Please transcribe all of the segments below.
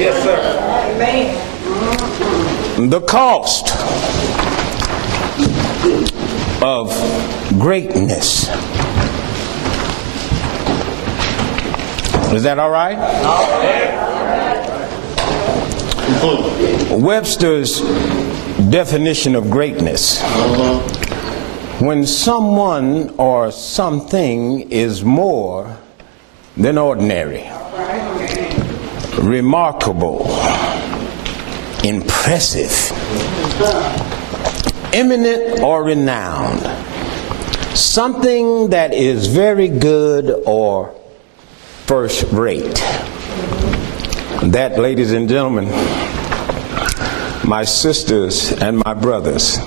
Yes, sir. Amen. The cost of greatness. Is that all right? Webster's definition of greatness. When someone or something is more than ordinary, remarkable, impressive, eminent or renowned, something that is very good or first rate. That, ladies and gentlemen, my sisters and my brothers,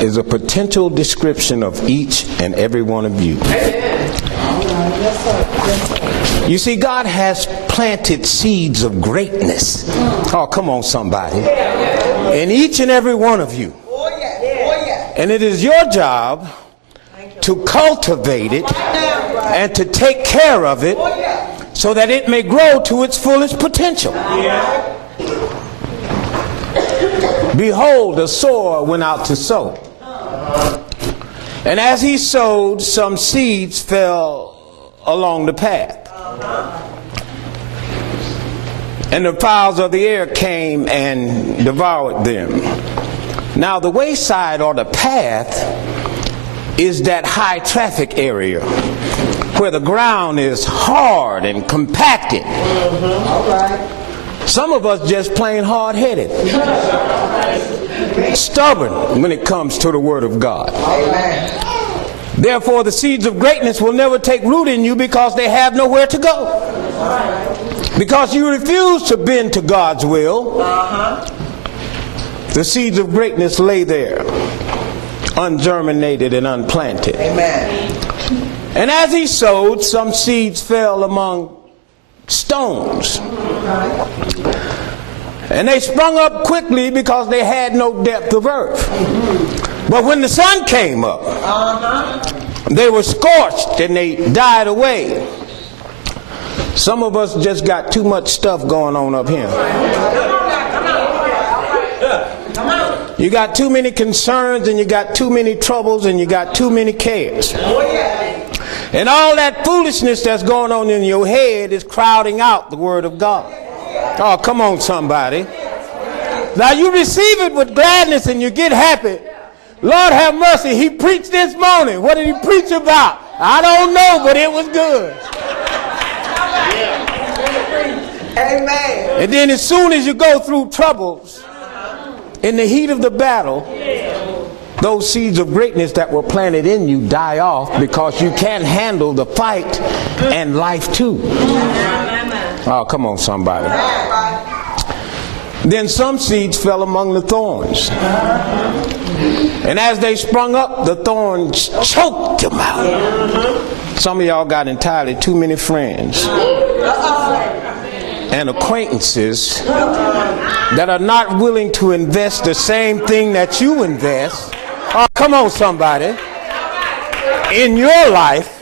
is a potential description of each and every one of you. You see, God has planted seeds of greatness. Oh, come on, somebody. In each and every one of you. And it is your job to cultivate it and to take care of it so that it may grow to its fullest potential. Behold, the sower went out to sow. And as he sowed, some seeds fell along the path. And the fowls of the air came and devoured them. Now, the wayside or the path is that high traffic area where the ground is hard and compacted. Some of us just plain hard-headed, stubborn when it comes to the Word of God. Therefore, the seeds of greatness will never take root in you because they have nowhere to go. Because you refuse to bend to God's will, the seeds of greatness lay there, ungerminated and unplanted. And as he sowed, some seeds fell among stones. And they sprung up quickly because they had no depth of earth. But when the sun came up, they were scorched and they died away. Some of us just got too much stuff going on up here. You got too many concerns and you got too many troubles and you got too many cares. And all that foolishness that's going on in your head is crowding out the Word of God. Oh, come on, somebody. Now you receive it with gladness and you get happy. Lord have mercy, he preached this morning. What did he preach about? I don't know, but it was good. Amen. And then as soon as you go through troubles, in the heat of the battle, those seeds of greatness that were planted in you die off because you can't handle the fight and life too. Oh, come on, somebody. Then some seeds fell among the thorns. And as they sprung up, the thorns choked them out. Some of y'all got entirely too many friends and acquaintances that are not willing to invest the same thing that you invest. Oh, come on, somebody. In your life.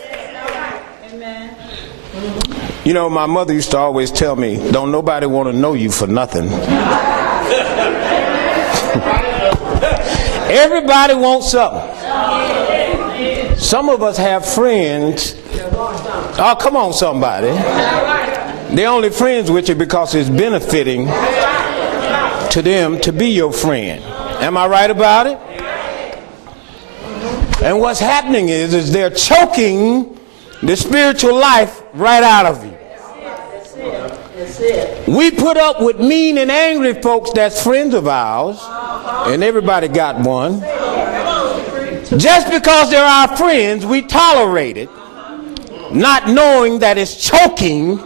You know, my mother used to always tell me, don't nobody want to know you for nothing. Everybody wants something. Some of us have friends. Oh, come on, somebody. They're only friends with you because it's benefiting to them to be your friend. Am I right about it? And what's happening is they're choking the spiritual life right out of you. We put up with mean and angry folks that's friends of ours, and everybody got one. Just because they're our friends, we tolerate it, not knowing that it's choking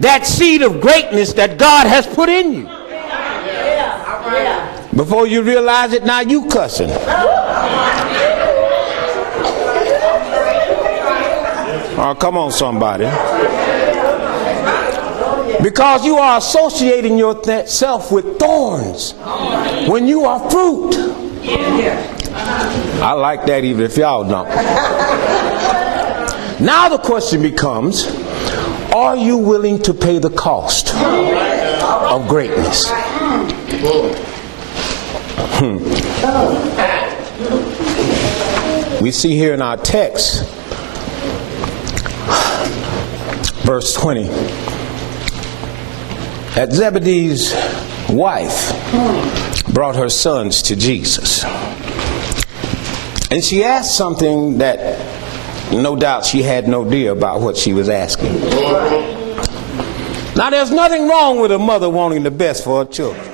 that seed of greatness that God has put in you. Before you realize it, now you cussing. Oh, come on, somebody. Because you are associating yourself with thorns when you are fruit. I like that even if y'all don't. Now the question becomes, Are you willing to pay the cost of greatness? We see here in our text, verse 20, that Zebedee's wife brought her sons to Jesus. And she asked something that no doubt she had no idea about what she was asking. Now, there's nothing wrong with a mother wanting the best for her children.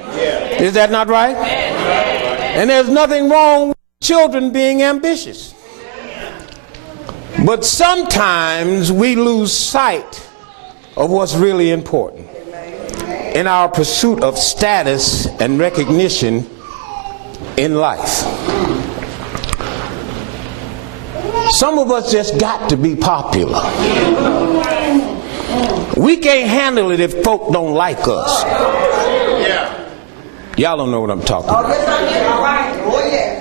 Is that not right? And there's nothing wrong with children being ambitious. But sometimes we lose sight of what's really important in our pursuit of status and recognition in life. Some of us just got to be popular. We can't handle it if folk don't like us. Y'all don't know what I'm talking about.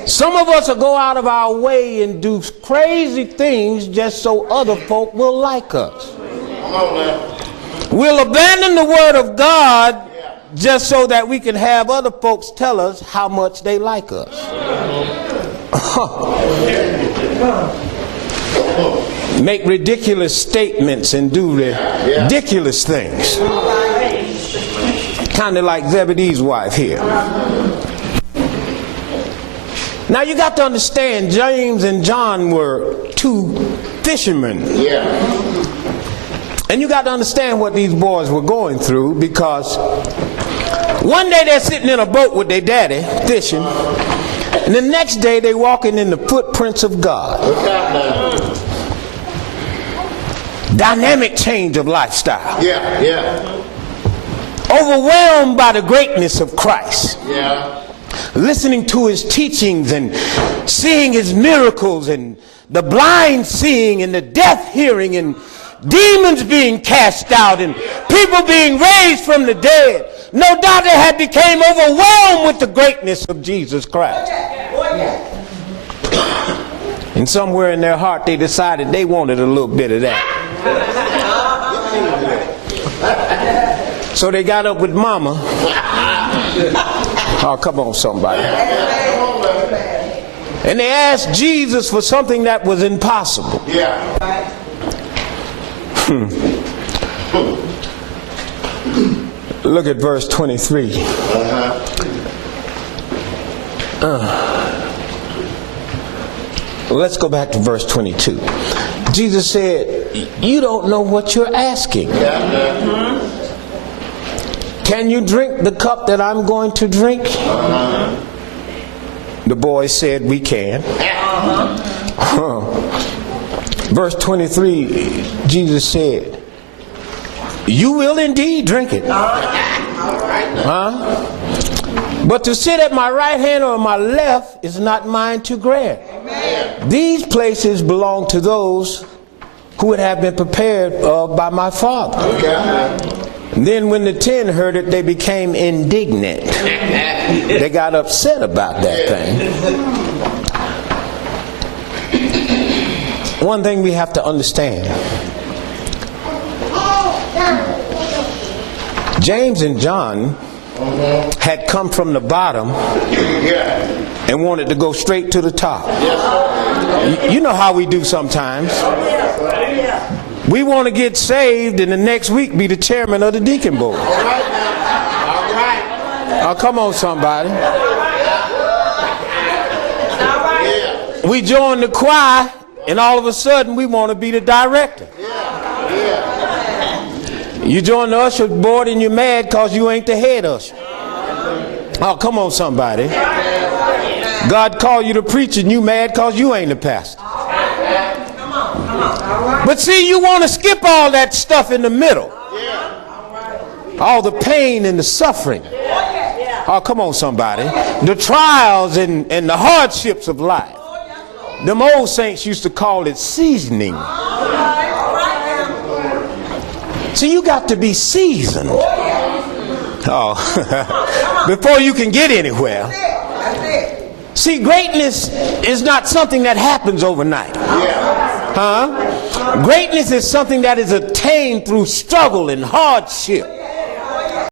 Some of us will go out of our way and do crazy things just so other folk will like us. We'll abandon the word of God just so that we can have other folks tell us how much they like us. Make ridiculous statements and do ridiculous things. Kind of like Zebedee's wife here. Now you got to understand, James and John were two fishermen. And you got to understand what these boys were going through, because one day they're sitting in a boat with their daddy fishing, and the next day they're walking in the footprints of God. Dynamic change of lifestyle. Overwhelmed by the greatness of Christ. Listening to his teachings and seeing his miracles, and the blind seeing and the deaf hearing, and demons being cast out and people being raised from the dead. No doubt they had become overwhelmed with the greatness of Jesus Christ. And somewhere in their heart they decided they wanted a little bit of that. So they got up with mama. Oh, come on, somebody. And they asked Jesus for something that was impossible. Look at verse 23. Let's go back to verse 22. Jesus said, you don't know what you're asking. Can you drink the cup that I'm going to drink? The boys said, we can. Verse 23, Jesus said, you will indeed drink it. But to sit at my right hand or my left is not mine to grant. These places belong to those who would have been prepared by my Father. And then when the 10 heard it, they became indignant. They got upset about that thing. One thing we have to understand. James and John had come from the bottom and wanted to go straight to the top. You know how we do sometimes. We want to get saved and the next week be the chairman of the deacon board. Oh, come on, somebody. We join the choir and all of a sudden we want to be the director. You join the usher board and you're mad because you ain't the head usher. Oh, come on, somebody. God called you to preach and you mad because you ain't the pastor. But see, you want to skip all that stuff in the middle. All the pain and the suffering. Oh, come on, somebody. The trials and the hardships of life. Them old saints used to call it seasoning. So you got to be seasoned. Oh, before you can get anywhere. See, greatness is not something that happens overnight. Greatness is something that is attained through struggle and hardship.